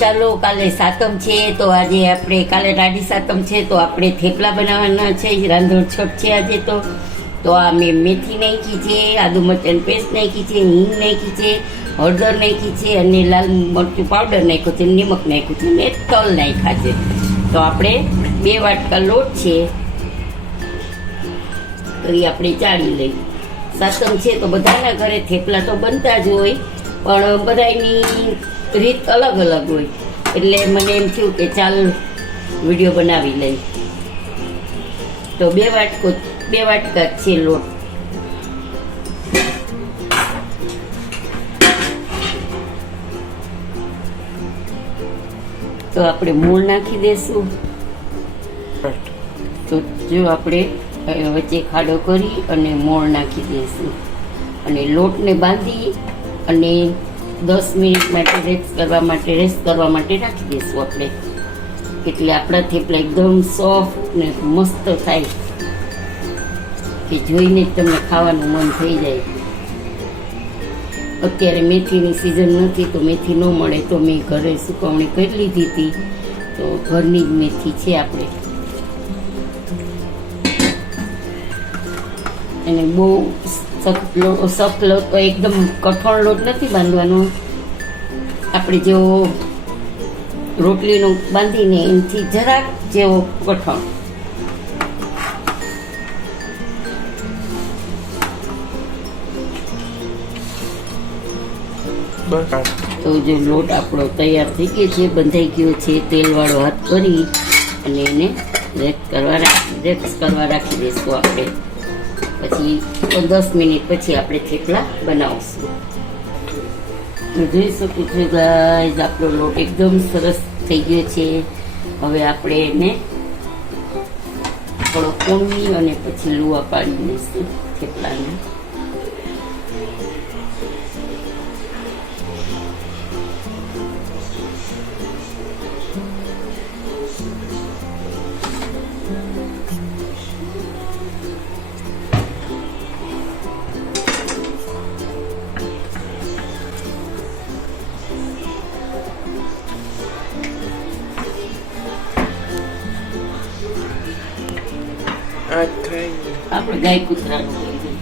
ચાલો કાલે સાતમ છે તો આજે આપણે કાલે રાડી સાતમ છે તો આપણે થેપલા બનાવવાના છે. રાંધણ છઠ છે આજે તો આ મેં મેથી નાખી છે, આદુ મરચાંની પેસ્ટ નાખી છે, હિંગ નાખી છે, હળદર નાખી છે અને લાલ મરચું પાવડર નાખ્યું છે, નિમક નાખ્યું છે અને તલ નાખ્યા છે. તો આપણે 2 વાટકા લોટ છે તો એ આપણે ચાળી લઈ. સાતમ છે તો બધાના ઘરે થેપલા તો બનતા જ હોય પણ બધાની રીત અલગ અલગ હોય એટલે મને એમ થયું કે ચાલ વિડીયો બનાવી લઈ. તો 2 વાટકા છે લોટ. તો આપણે મૂળ નાખી દેશું. તો જો આપણે વચ્ચે ખાડો કરી અને મોણ નાખી દઈશું અને લોટને બાંધી અને 10 મિનિટ માટે રેસ્ટ કરવા માટે રાખી દઈશું આપણે. એટલે આપણા થેપલા એકદમ સોફ્ટ ને મસ્ત થાય કે જોઈને જ તમને ખાવાનું મન થઈ જાય. અત્યારે મેથીની સિઝન નથી તો મેથી ન મળે તો મેં ઘરે સુકવણી કરી લીધી હતી. તો ઘરની જ મેથી છે આપણે. અને બહુ સખ્ત લોટ તો એકદમ કઠણ લોટ નથી બાંધવાનો. આપણે જેવો રોટલીનો બાંધીને એનાથી જરાક જેવો કઠણ. તો જો લોટ આપણો તૈયાર થઈ ગયો છે, બંધાઈ ગયો છે. તેલવાળો હાથ કરી અને એને રેક્સ કરવા રાખી દઈશું આપણે. પછી 10 મિનિટ પછી આપણે થેપલા બનાવશું. જોઈ શકો છો ગાઈઝ આપણો લોટ એકદમ સરસ થઈ ગયો છે. હવે આપણે એને થોડો કોણવી અને પછી લુવા પાડી દઈશું થેપલાને. આપણે ગાય કૂતરાનું પછી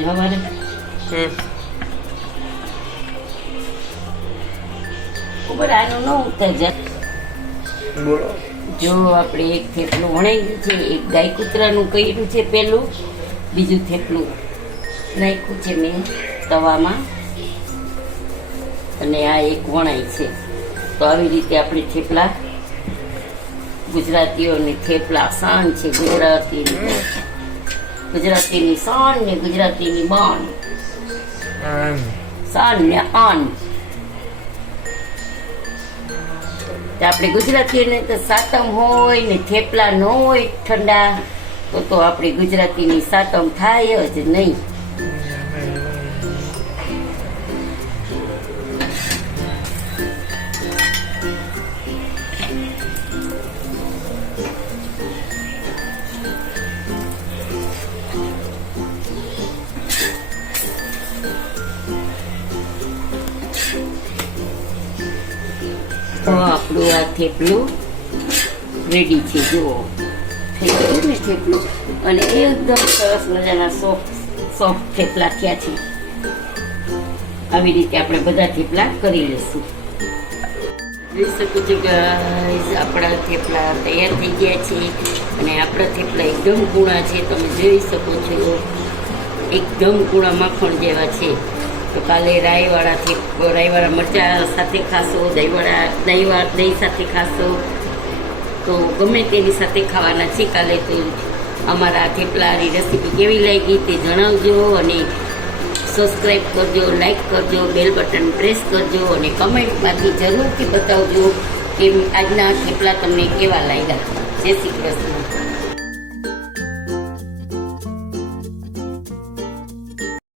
સવારે ખબર આનું ન ઉતર જાય. જો આપણે એક થેપલું વણાઈ ગયું છે, એક ગાય કૂતરાનું કર્યું છે પેલું, બીજું થેપલું નાખ્યું છે મેં તવામાં અને આ એક વણાય છે. તો આવી રીતે આપણે થેપલા ગુજરાતીઓની થેપલા શાન છે. ગુજરાતીની શાન ને ગુજરાતીની બાન. શાન ને આન. આપણે ગુજરાતીઓને તો સાતમ હોય ને થેપલા ન હોય ઠંડા તો આપણી ગુજરાતીની સાતમ થાય જ નહીં. તો આપણું આ થેપલું રેડી છે. જુઓ થઈ ગયું ને થેપલું અને એકદમ સરસ મજાના સોફ્ટ થેપલા થયા છે. આવી રીતે આપણે બધા થેપલા કરી લઈશું. જોઈ શકો છો ગાઈઝ આપણા થેપલા તૈયાર થઈ ગયા છે અને આપણા થેપલા એકદમ કૂણા છે. તમે જોઈ શકો છો એકદમ કૂણા માખણ જેવા છે. તો કાલે રાઈવાળા મરચાં સાથે ખાશો, દહીં સાથે ખાશો તો ગમે તેની સાથે ખાવાના છે કાલે. તો અમારા થેપલાની રેસીપી કેવી લાગી તે જણાવજો અને સબસ્ક્રાઈબ કરજો, લાઈક કરજો, બેલ બટન પ્રેસ કરજો અને કમેન્ટમાંથી જરૂરથી બતાવજો કે આજના થેપલા તમને કેવા લાગ્યા. જય શ્રી કૃષ્ણ.